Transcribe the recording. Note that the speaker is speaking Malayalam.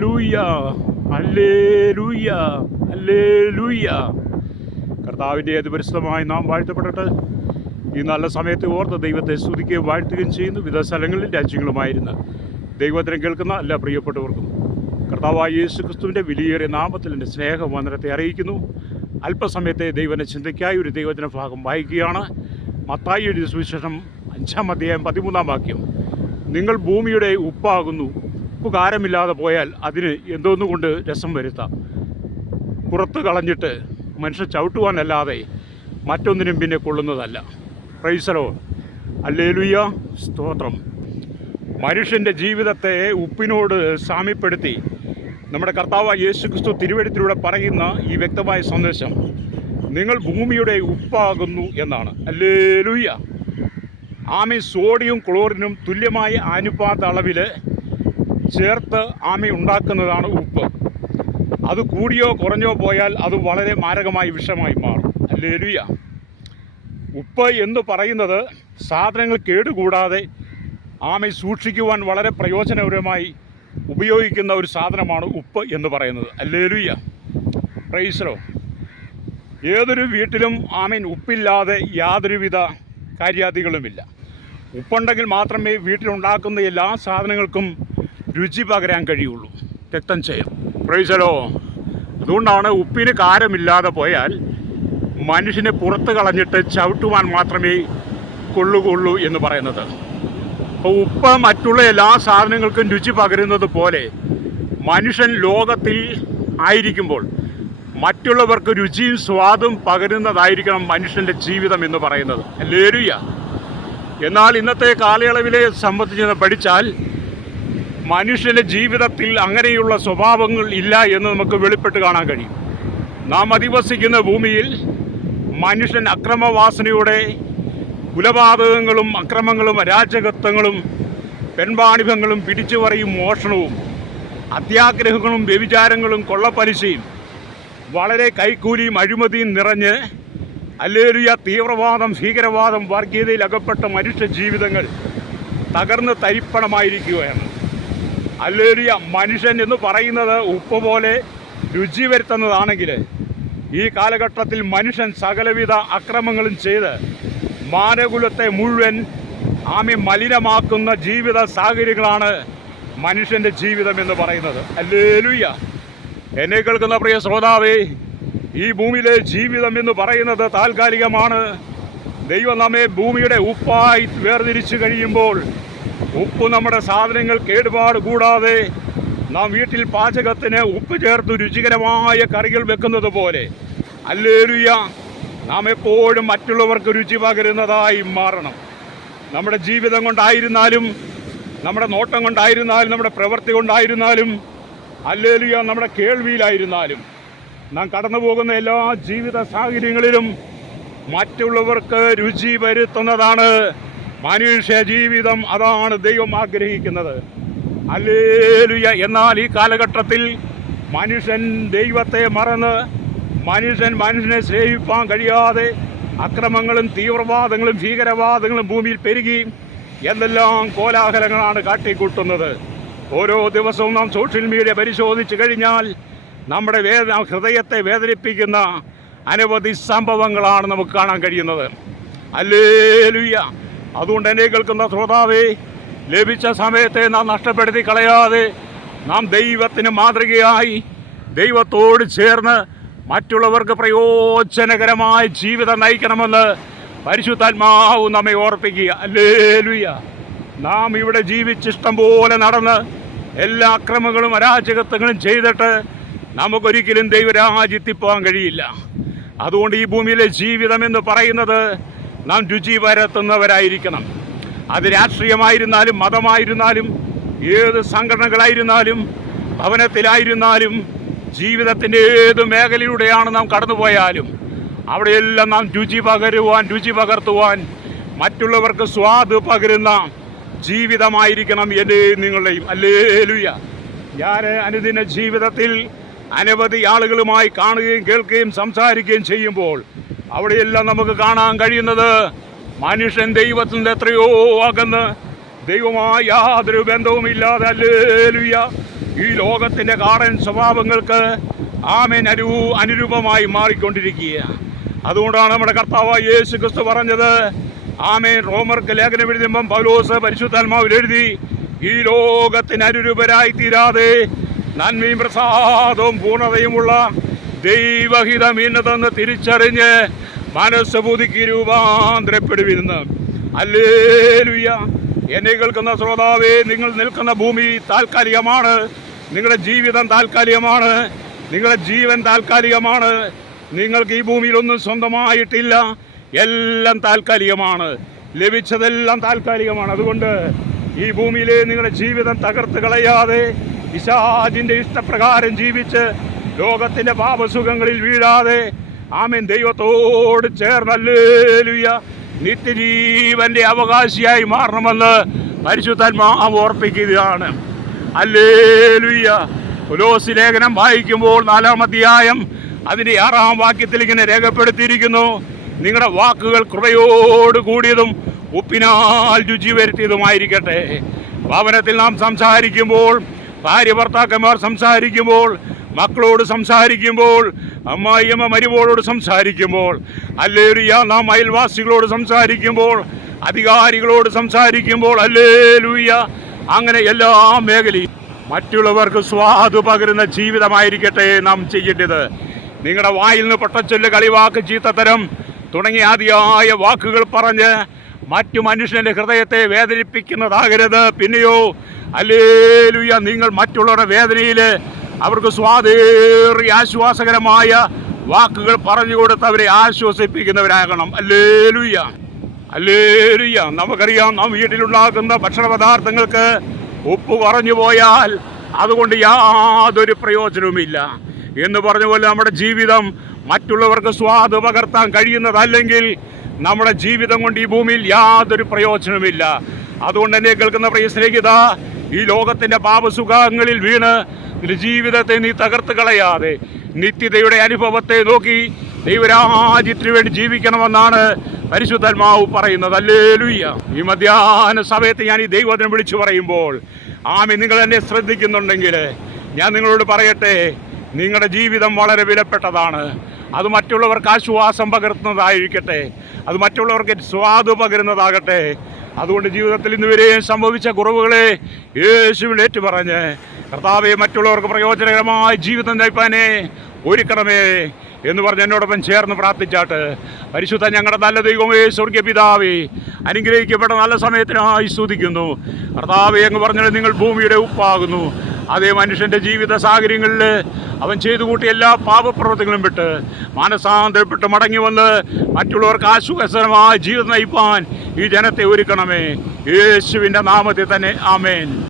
Hallelujah, hallelujah, hallelujah. കർത്താവിൻ്റെ അതിപരിശുദ്ധമായി നാം വാഴ്ത്തപ്പെടട്ടെ. ഈ നല്ല സമയത്ത് ഓർത്ത് ദൈവത്തെ സ്തുതിക്കുകയും വാഴ്ത്തുകയും ചെയ്യുന്നു. വിവിധ സ്ഥലങ്ങളിലും രാജ്യങ്ങളുമായിരുന്ന ദൈവത്തിനെ കേൾക്കുന്ന എല്ലാ പ്രിയപ്പെട്ടവർക്കും കർത്താവായ യേശു ക്രിസ്തുവിൻ്റെ വിലയേറിയ നാമത്തിൽ എൻ്റെ സ്നേഹവന്ദനത്തെ അറിയിക്കുന്നു. അല്പസമയത്തെ ദൈവനെ ചിന്തയ്ക്കായി ഒരു ദൈവത്തിൻ്റെ ഭാഗം വായിക്കുകയാണ്. മത്തായി എഴുതിയ സുവിശേഷം 5-ാം അധ്യായം 13-ാം വാക്യം. നിങ്ങൾ ഭൂമിയുടെ ഉപ്പാകുന്നു. ഉപ്പ് കാരമില്ലാതെ പോയാൽ അതിന് എന്തോന്നുകൊണ്ട് രസം വരുത്താം. പുറത്ത് കളഞ്ഞിട്ട് മനുഷ്യൻ ചവിട്ടുവാനല്ലാതെ മറ്റൊന്നിനും പിന്നെ കൊള്ളുന്നതല്ല. പ്രൈസലോ, ഹല്ലേലൂയ, സ്തോത്രം. മനുഷ്യൻ്റെ ജീവിതത്തെ ഉപ്പിനോട് സാമ്യപ്പെടുത്തി നമ്മുടെ കർത്താവായ യേശു ക്രിസ്തു തിരുവെഴുത്തിലൂടെ പറയുന്ന ഈ വ്യക്തമായ സന്ദേശം നിങ്ങൾ ഭൂമിയുടെ ഉപ്പാകുന്നു എന്നാണ്. ഹല്ലേലൂയ. ആമി സോഡിയം ക്ലോറിനും തുല്യമായ അനുപാത അളവിൽ ചേർത്ത് ആമി ഉണ്ടാക്കുന്നതാണ് ഉപ്പ്. അത് കൂടിയോ കുറഞ്ഞോ പോയാൽ അത് വളരെ മാരകമായ വിഷമായി മാറും. ഹല്ലേലൂയ. ഉപ്പ് എന്ന് പറയുന്നത് സാധനങ്ങൾ കേടുകൂടാതെ ആമി സൂക്ഷിക്കുവാൻ വളരെ പ്രയോജനകരമായി ഉപയോഗിക്കുന്ന ഒരു സാധനമാണ് ഉപ്പ് എന്ന് പറയുന്നത്. ഹല്ലേലൂയ, പ്രൈസലോ. ഏതൊരു വീട്ടിലും ആമീൻ ഉപ്പില്ലാതെ യാതൊരുവിധ കാര്യാദികളുമില്ല. ഉപ്പുണ്ടെങ്കിൽ മാത്രമേ വീട്ടിലുണ്ടാക്കുന്ന എല്ലാ സാധനങ്ങൾക്കും രുചി പകരാൻ കഴിയുള്ളൂ. രക്തം ചെയ്യും. പ്രൈസലോ. അതുകൊണ്ടാണ് ഉപ്പിന് കാരമില്ലാതെ പോയാൽ മനുഷ്യനെ പുറത്ത് കളഞ്ഞിട്ട് ചവിട്ടുവാൻ മാത്രമേ കൊള്ളുകയുള്ളൂ എന്ന് പറയുന്നത്. അപ്പോൾ ഉപ്പ് മറ്റുള്ള എല്ലാ സാധനങ്ങൾക്കും രുചി പകരുന്നത് പോലെ മനുഷ്യൻ ലോകത്തിൽ ആയിരിക്കുമ്പോൾ മറ്റുള്ളവർക്ക് രുചിയും സ്വാദും പകരുന്നതായിരിക്കണം മനുഷ്യൻ്റെ ജീവിതം എന്ന് പറയുന്നത്. ഹല്ലേലൂയ. എന്നാൽ ഇന്നത്തെ കാലയളവിലെ സംബന്ധിച്ച് പഠിച്ചാൽ മനുഷ്യൻ്റെ ജീവിതത്തിൽ അങ്ങനെയുള്ള സ്വഭാവങ്ങൾ ഇല്ല എന്ന് നമുക്ക് വെളിപ്പെട്ട് കാണാൻ കഴിയും. നാം അധിവസിക്കുന്ന ഭൂമിയിൽ മനുഷ്യൻ അക്രമവാസനയോടെ കുലപാതകങ്ങളും അക്രമങ്ങളും അരാജകത്വങ്ങളും പെൺവാണിഭങ്ങളും പിടിച്ചുപറിയും മോഷണവും അത്യാഗ്രഹങ്ങളും വ്യഭിചാരങ്ങളും കൊള്ളപ്പലിശയും വളരെ കൈക്കൂലിയും അഴിമതിയും നിറഞ്ഞ് ഹല്ലേലൂയ തീവ്രവാദം, ഭീകരവാദം, വർഗീയതയിൽ അകപ്പെട്ട മനുഷ്യ ജീവിതങ്ങൾ തകർന്ന് തരിപ്പണമായിരിക്കുകയാണ്. ഹല്ലേലൂയ. മനുഷ്യൻ എന്ന് പറയുന്നത് ഉപ്പ് പോലെ രുചി വരുത്തുന്നതാണെങ്കിൽ ഈ കാലഘട്ടത്തിൽ മനുഷ്യൻ സകലവിധ അക്രമങ്ങളും ചെയ്ത് മാനകുലത്തെ മുഴുവൻ ആമി മലിനമാക്കുന്ന ജീവിത സാഹചര്യങ്ങളാണ് മനുഷ്യൻ്റെ ജീവിതം എന്ന് പറയുന്നത്. ഹല്ലേലൂയ. എന്നെ കേൾക്കുന്ന പ്രിയ ശ്രോതാവേ, ഈ ഭൂമിയിലെ ജീവിതം എന്ന് പറയുന്നത് താൽക്കാലികമാണ്. ദൈവം നമ്മെ ഭൂമിയുടെ ഉപ്പായി വേർതിരിച്ചു കഴിയുമ്പോൾ ഉപ്പ് നമ്മുടെ സാധനങ്ങൾ കേടുപാട് കൂടാതെ നാം വീട്ടിൽ പാചകത്തിന് ഉപ്പ് ചേർത്ത് രുചികരമായ കറികൾ വെക്കുന്നത് പോലെ ഹല്ലേലൂയ നാം എപ്പോഴും മറ്റുള്ളവർക്ക് രുചി പകരുന്നതായി മാറണം. നമ്മുടെ ജീവിതം കൊണ്ടായിരുന്നാലും, നമ്മുടെ നോട്ടം കൊണ്ടായിരുന്നാലും, നമ്മുടെ പ്രവൃത്തി കൊണ്ടായിരുന്നാലും, ഹല്ലേലൂയ നമ്മുടെ കേൾവിയിലായിരുന്നാലും, നാം കടന്നു പോകുന്ന എല്ലാ ജീവിത സാഹചര്യങ്ങളിലും മറ്റുള്ളവർക്ക് രുചി വരുത്തുന്നതാണ് മനുഷ്യ ജീവിതം. അതാണ് ദൈവം ആഗ്രഹിക്കുന്നത്. ഹല്ലേലൂയ. എന്നാൽ ഈ കാലഘട്ടത്തിൽ മനുഷ്യൻ ദൈവത്തെ മറന്ന് മനുഷ്യനെ സ്നേഹിപ്പാൻ കഴിയാതെ അക്രമങ്ങളും തീവ്രവാദങ്ങളും ഭീകരവാദങ്ങളും ഭൂമിയിൽ പെരുകി എന്തെല്ലാം കോലാഹലങ്ങളാണ് കാട്ടിക്കൂട്ടുന്നത്. ഓരോ ദിവസവും നാം സോഷ്യൽ മീഡിയ പരിശോധിച്ച് കഴിഞ്ഞാൽ നമ്മുടെ ഹൃദയത്തെ വേദനിപ്പിക്കുന്ന അനവധി സംഭവങ്ങളാണ് നമുക്ക് കാണാൻ കഴിയുന്നത്. ഹല്ലേലൂയ. അതുകൊണ്ട് എന്നെ കേൾക്കുന്ന ശ്രോതാവേ, ലഭിച്ച സമയത്തെ നാം നഷ്ടപ്പെടുത്തി കളയാതെ നാം ദൈവത്തിന് മാതൃകയായി ദൈവത്തോട് ചേർന്ന് മറ്റുള്ളവർക്ക് പ്രയോജനകരമായ ജീവിതം നയിക്കണമെന്ന് പരിശുദ്ധാത്മാവ് നമ്മെ ഓർപ്പിക്കുക. ഹല്ലേലൂയ. നാം ഇവിടെ ജീവിച്ചിഷ്ടം പോലെ നടന്ന് എല്ലാ അക്രമങ്ങളും അരാജകത്വങ്ങളും ചെയ്തിട്ട് നമുക്കൊരിക്കലും ദൈവരാജ്യത്തിൽ പോകാൻ കഴിയില്ല. അതുകൊണ്ട് ഈ ഭൂമിയിലെ ജീവിതം എന്ന് പറയുന്നത് നാം രുചി വരുത്തുന്നവരായിരിക്കണം. അത് രാഷ്ട്രീയമായിരുന്നാലും, മതമായിരുന്നാലും, ഏത് സംഘടനകളായിരുന്നാലും, ഭവനത്തിലായിരുന്നാലും, ജീവിതത്തിൻ്റെ ഏത് മേഖലയിലൂടെയാണ് നാം കടന്നുപോയാലും അവിടെയെല്ലാം നാം രുചി പകർത്തുവാൻ മറ്റുള്ളവർക്ക് സ്വാദ് പകരുന്ന ജീവിതമായിരിക്കണം എൻ്റെയും നിങ്ങളുടെയും. ഹല്ലേലൂയ. ഞാൻ അനുദിന ജീവിതത്തിൽ അനവധി ആളുകളുമായി കാണുകയും കേൾക്കുകയും സംസാരിക്കുകയും ചെയ്യുമ്പോൾ അവിടെയെല്ലാം നമുക്ക് കാണാൻ കഴിയുന്നത് മനുഷ്യൻ ദൈവത്തിൻ്റെ എത്രയോ അകന്ന് ദൈവമായി യാതൊരു ബന്ധവുമില്ലാതെ ഹല്ലേലൂയ ഈ ലോകത്തിൻ്റെ കാടൻ സ്വഭാവങ്ങൾക്ക് ആമേൻ അനുരൂപമായി മാറിക്കൊണ്ടിരിക്കുക. അതുകൊണ്ടാണ് നമ്മുടെ കർത്താവായ യേശു ക്രിസ്തു പറഞ്ഞത്, ആമേൻ, റോമർക്ക് ലേഖനം എഴുതുമ്പം പൗലോസ് പരിശുദ്ധാത്മാവിൽ എഴുതി, ഈ ലോകത്തിന് അനുരൂപരായി തീരാതെ നന്മയും പ്രസാദവും പൂർണ്ണതയുമുള്ള ദൈവഹിതം ഇന്നതെന്ന് തിരിച്ചറിഞ്ഞ് മനസ്സ് പുതുക്കി രൂപാന്തരപ്പെടുവിരുന്ന്. ഹല്ലേലൂയ. എന്നെ കേൾക്കുന്ന ശ്രോതാവേ, നിങ്ങൾ നിൽക്കുന്ന ഭൂമി താൽക്കാലികമാണ്, നിങ്ങളുടെ ജീവിതം താൽക്കാലികമാണ്, നിങ്ങളുടെ ജീവൻ താൽക്കാലികമാണ്. നിങ്ങൾക്ക് ഈ ഭൂമിയിലൊന്നും സ്വന്തമായിട്ടില്ല, എല്ലാം താൽക്കാലികമാണ്, ലഭിച്ചതെല്ലാം താൽക്കാലികമാണ്. അതുകൊണ്ട് ഈ ഭൂമിയിലെ നിങ്ങളുടെ ജീവിതം തകർത്ത് കളയാതെ പിശാചിൻ്റെ ഇഷ്ടപ്രകാരം ജീവിച്ച് ലോകത്തിൻ്റെ പാപസുഖങ്ങളിൽ വീഴാതെ ആമേൻ ദൈവത്തോട് ചേർന്ന് ഹല്ലേലൂയ നിത്യജീവൻ്റെ അവകാശിയായി മാറണമെന്ന് പരിശുദ്ധാത്മാവ് ഓർപ്പിക്കുകയാണ്. ഹല്ലേലൂയ. കൊലോസ്യ ലേഖനം വായിക്കുമ്പോൾ 4-ാം അധ്യായം അതിൻ്റെ 6-ാം വാക്യത്തിൽ ഇങ്ങനെ രേഖപ്പെടുത്തിയിരിക്കുന്നു, നിങ്ങളുടെ വാക്കുകൾ കൃപയോട് കൂടിയതും ഉപ്പിനാൽ രുചി വരുത്തിയതുമായിരിക്കട്ടെ. ഭവനത്തിൽ നാം സംസാരിക്കുമ്പോൾ, ഭാര്യ ഭർത്താക്കന്മാർ സംസാരിക്കുമ്പോൾ, മക്കളോട് സംസാരിക്കുമ്പോൾ, അമ്മായിയമ്മ മരുമകളോട് സംസാരിക്കുമ്പോൾ, ഹല്ലേലൂയ, നാം അയൽവാസികളോട് സംസാരിക്കുമ്പോൾ, അധികാരികളോട് സംസാരിക്കുമ്പോൾ, ഹല്ലേലൂയ, അങ്ങനെ എല്ലാ മേഖലയും മറ്റുള്ളവർക്ക് സ്വാദ് പകരുന്ന ജീവിതമായിരിക്കട്ടെ നാം ചെയ്യേണ്ടത്. നിങ്ങളുടെ വായിൽ നിന്ന് പൊട്ടച്ചൊല്ല്, കളിവാക്ക്, ചീത്തത്തരം തുടങ്ങിയ ആദിയായ വാക്കുകൾ പറഞ്ഞ് മറ്റു മനുഷ്യൻ്റെ ഹൃദയത്തെ വേദനിപ്പിക്കുന്നതാകരുത്. പിന്നെയോ ഹല്ലേലൂയ, നിങ്ങൾ മറ്റുള്ളവരുടെ വേദനയിൽ അവർക്ക് സ്വാദേറിയ ആശ്വാസകരമായ വാക്കുകൾ പറഞ്ഞു കൊടുത്ത് അവരെ ആശ്വസിപ്പിക്കുന്നവരാകണം. Hallelujah, hallelujah. നമുക്കറിയാം, നാം വീട്ടിലുണ്ടാക്കുന്ന ഭക്ഷണ പദാർത്ഥങ്ങൾക്ക് ഉപ്പ് കുറഞ്ഞു പോയാൽ അതുകൊണ്ട് യാതൊരു പ്രയോജനവുമില്ല എന്ന് പറഞ്ഞ പോലെ നമ്മുടെ ജീവിതം മറ്റുള്ളവർക്ക് സ്വാദ് പകർത്താൻ കഴിയുന്നതല്ലെങ്കിൽ നമ്മുടെ ജീവിതം കൊണ്ട് ഈ ഭൂമിയിൽ യാതൊരു പ്രയോജനവുമില്ല. അതുകൊണ്ട് എന്നെ കേൾക്കുന്ന പ്രിയ സ്നേഹിതാ, ഈ ലോകത്തിൻ്റെ പാപസുഖങ്ങളിൽ വീണ് നിന്റെ ജീവിതത്തെ നീ തകർത്ത് കളയാതെ നിത്യതയുടെ അനുഭവത്തെ നോക്കി ദൈവരാജ്യത്തിന് വേണ്ടി ജീവിക്കണമെന്നാണ് പരിശുദ്ധാത്മാവ് പറയുന്നത്. ഹല്ലേലൂയ. ഈ മധ്യാഹ്ന സമയത്ത് ഞാൻ ഈ ദൈവത്തിനെ വിളിച്ചു പറയുമ്പോൾ ആമേൻ, നിങ്ങൾ എന്നെ ശ്രദ്ധിക്കുന്നുണ്ടെങ്കിൽ ഞാൻ നിങ്ങളോട് പറയട്ടെ, നിങ്ങളുടെ ജീവിതം വളരെ വിലപ്പെട്ടതാണ്. അത് മറ്റുള്ളവർക്ക് ആശ്വാസം പകർത്തുന്നതായിരിക്കട്ടെ, അത് മറ്റുള്ളവർക്ക് സ്വാദ് പകരുന്നതാകട്ടെ. അതുകൊണ്ട് ജീവിതത്തിൽ ഇന്നുവരെയും സംഭവിച്ച കുറവുകളെ യേശുവിൽ ഏറ്റുപറഞ്ഞ് കർത്താവേ, മറ്റുള്ളവർക്ക് പ്രയോജനകരമായ ജീവിതം നയിപ്പാനെ ഒരുക്കണമേ എന്ന് പറഞ്ഞ് എന്നോടൊപ്പം ചേർന്ന് പ്രാർത്ഥിച്ചാട്ട്. പരിശുദ്ധ ഞങ്ങളുടെ നല്ല ദൈവമേ, സ്വർഗ്ഗ പിതാവേ, അനുഗ്രഹിക്കപ്പെട്ട നല്ല സമയത്തിനായി സ്തുതിക്കുന്നു. കർത്താവേ, എന്ന് പറഞ്ഞാൽ നിങ്ങൾ ഭൂമിയുടെ ഉപ്പാകുന്നു. അതേ മനുഷ്യൻ്റെ ജീവിത സാഹചര്യങ്ങളിൽ അവൻ ചെയ്തു കൂട്ടിയ എല്ലാ പാപപ്രവൃത്തികളും വിട്ട് മാനസാന്തരപ്പെട്ട് മടങ്ങി വന്ന് മറ്റുള്ളവർക്ക് ആശ്വാസകരമായ ജീവിതം നയിപ്പാൻ ഈ ജനത്തെ ഒരുക്കണമേ. യേശുവിൻ്റെ നാമത്തിൽ തന്നെ ആമേൻ.